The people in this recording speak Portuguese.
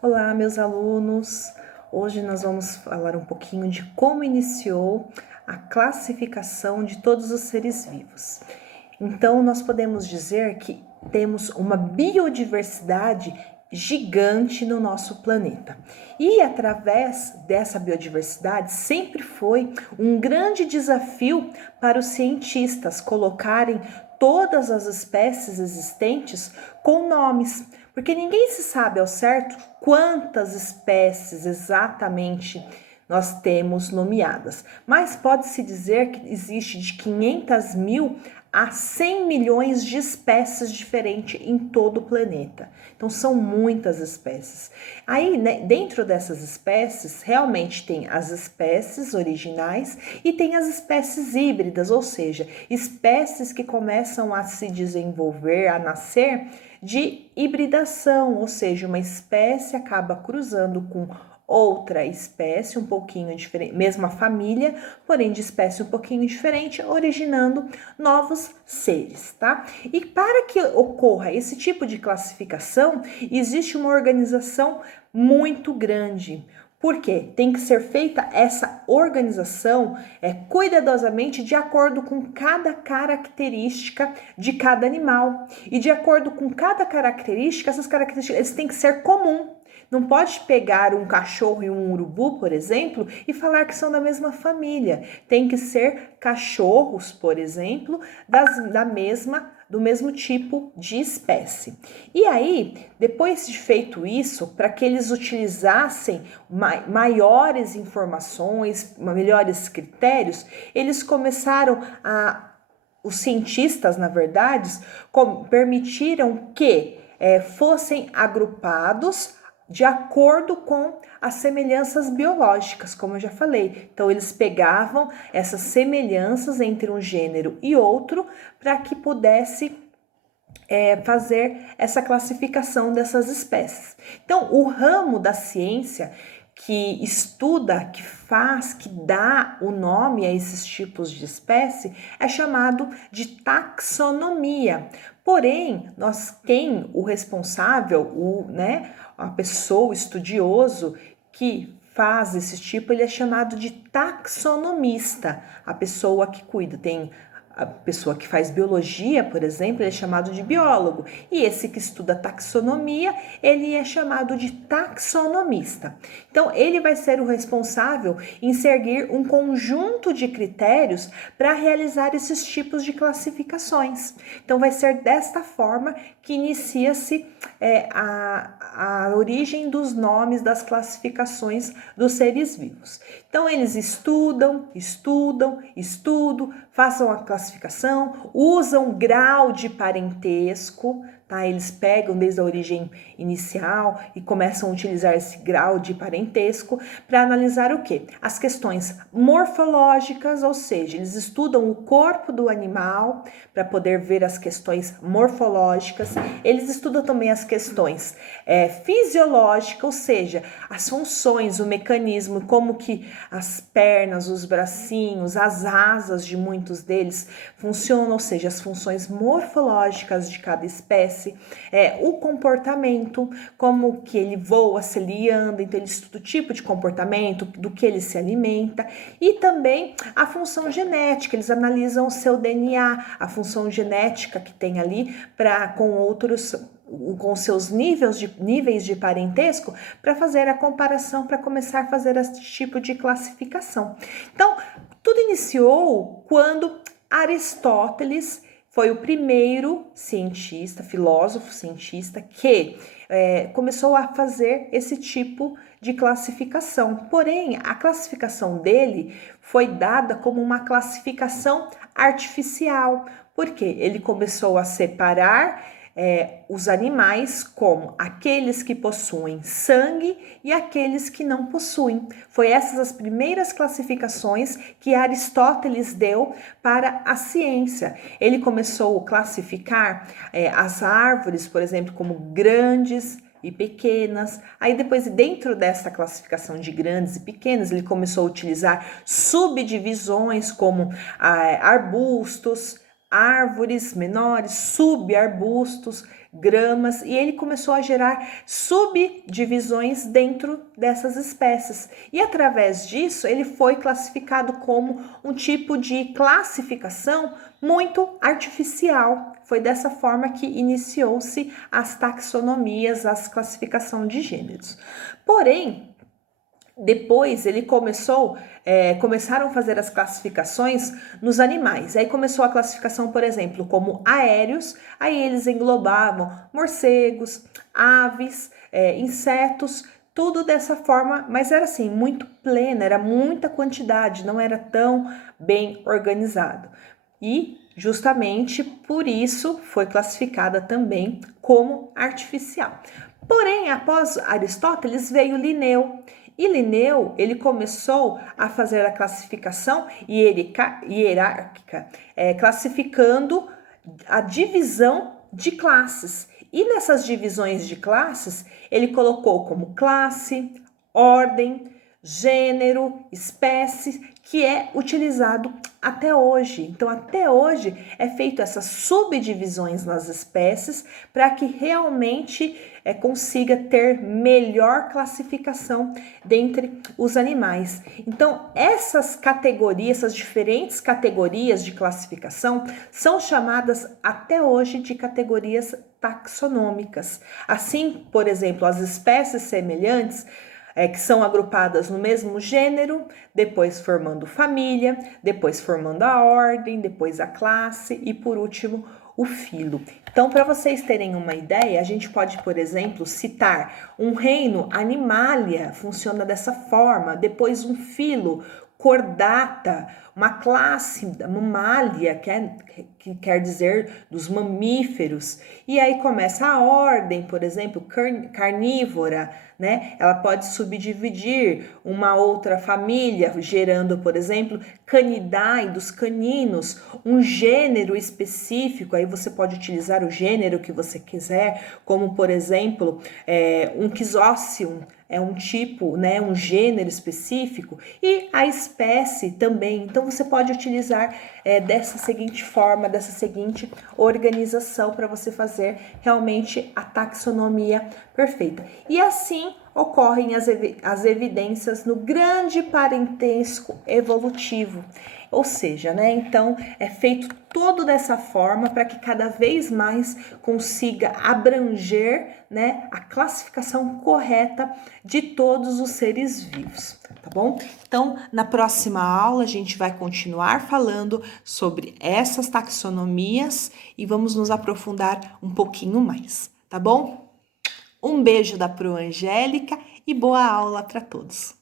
Olá, meus alunos! Hoje nós vamos falar um pouquinho de como iniciou a classificação de todos os seres vivos. Então, nós podemos dizer que temos uma biodiversidade gigante no nosso planeta. E através dessa biodiversidade sempre foi um grande desafio para os cientistas colocarem todas as espécies existentes com nomes, porque ninguém se sabe ao certo quantas espécies exatamente nós temos nomeadas, mas pode-se dizer que existe de 500 mil a 100 milhões de espécies diferentes em todo o planeta. Então são muitas espécies. Aí, né, dentro dessas espécies, realmente tem as espécies originais e tem as espécies híbridas, ou seja, espécies que começam a se desenvolver, a nascer de hibridação, ou seja, uma espécie acaba cruzando com outra espécie um pouquinho diferente, mesma família, porém de espécie um pouquinho diferente, originando novos seres, tá? E para que ocorra esse tipo de classificação, existe uma organização muito grande. Por quê? Tem que ser feita essa organização cuidadosamente de acordo com cada característica de cada animal. E de acordo com cada característica, essas características têm que ser comuns. Não pode pegar um cachorro e um urubu, por exemplo, e falar que são da mesma família. Tem que ser cachorros, por exemplo, do mesmo tipo de espécie. E aí, depois de feito isso, para que eles utilizassem maiores informações, melhores critérios, eles começaram os cientistas, na verdade, permitiram que fossem agrupados de acordo com as semelhanças biológicas, como eu já falei. Então, eles pegavam essas semelhanças entre um gênero e outro para que pudesse fazer essa classificação dessas espécies. Então, o ramo da ciência que estuda, que faz, que dá o nome a esses tipos de espécie é chamado de taxonomia. Porém, nós tem o responsável, a pessoa, o estudioso que faz esse tipo, ele é chamado de taxonomista, a pessoa que cuida. Tem a pessoa que faz biologia, por exemplo, ele é chamado de biólogo. E esse que estuda taxonomia, ele é chamado de taxonomista. Então, ele vai ser o responsável em seguir um conjunto de critérios para realizar esses tipos de classificações. Então, vai ser desta forma que inicia-se a origem dos nomes das classificações dos seres vivos. Então, eles estudam, façam a classificação, usam grau de parentesco, tá? Eles pegam desde a origem inicial e começam a utilizar esse grau de parentesco para analisar o quê? As questões morfológicas, ou seja, eles estudam o corpo do animal para poder ver as questões morfológicas. Eles estudam também as questões fisiológicas, ou seja, as funções, o mecanismo, como que as pernas, os bracinhos, as asas de muitos deles funcionam, ou seja, as funções morfológicas de cada espécie, o comportamento, como que ele voa, se ele anda, então ele estuda o tipo de comportamento, do que ele se alimenta, e também a função genética, eles analisam o seu DNA, a função genética que tem ali com seus níveis de parentesco para fazer a comparação, para começar a fazer esse tipo de classificação. Então, tudo iniciou quando Aristóteles foi o primeiro filósofo cientista que começou a fazer esse tipo de classificação. Porém, a classificação dele foi dada como uma classificação artificial, porque ele começou a separar os animais como aqueles que possuem sangue e aqueles que não possuem. Foi essas as primeiras classificações que Aristóteles deu para a ciência. Ele começou a classificar as árvores, por exemplo, como grandes e pequenas. Aí depois, dentro dessa classificação de grandes e pequenas, ele começou a utilizar subdivisões como arbustos, árvores menores, subarbustos, gramas, e ele começou a gerar subdivisões dentro dessas espécies. E através disso, ele foi classificado como um tipo de classificação muito artificial. Foi dessa forma que iniciou-se as taxonomias, as classificação de gêneros. Porém, depois ele começaram a fazer as classificações nos animais. Aí começou a classificação, por exemplo, como aéreos. Aí eles englobavam morcegos, aves, insetos, tudo dessa forma, mas era assim, muito plena, era muita quantidade, não era tão bem organizado. E justamente por isso foi classificada também como artificial. Porém, após Aristóteles veio Linneu. E Linneu, ele começou a fazer a classificação hierárquica, classificando a divisão de classes. E nessas divisões de classes, ele colocou como classe, ordem, gênero, espécie, que é utilizado até hoje. Então, até hoje é feito essas subdivisões nas espécies para que realmente consiga ter melhor classificação dentre os animais. Então, essas categorias, essas diferentes categorias de classificação são chamadas até hoje de categorias taxonômicas. Assim, por exemplo, as espécies semelhantes que são agrupadas no mesmo gênero, depois formando família, depois formando a ordem, depois a classe e, por último, o filo. Então, para vocês terem uma ideia, a gente pode, por exemplo, citar um reino Animalia, funciona dessa forma, depois um filo, Chordata, uma classe Mammalia, que quer dizer dos mamíferos, e aí começa a ordem, por exemplo, carnívora, né? Ela pode subdividir uma outra família, gerando, por exemplo, Canidae, dos caninos, um gênero específico, aí você pode utilizar o gênero que você quiser, como, por exemplo, um Quizócium, é um tipo, né, um gênero específico, e a espécie também. Então, você pode utilizar dessa seguinte forma, dessa seguinte organização para você fazer realmente a taxonomia perfeita. E assim ocorrem as evidências no grande parentesco evolutivo. Ou seja, né, então é feito todo dessa forma para que cada vez mais consiga abranger, né, a classificação correta de todos os seres vivos, tá bom? Então, na próxima aula a gente vai continuar falando sobre essas taxonomias e vamos nos aprofundar um pouquinho mais, tá bom? Um beijo da Pro Angélica e boa aula para todos!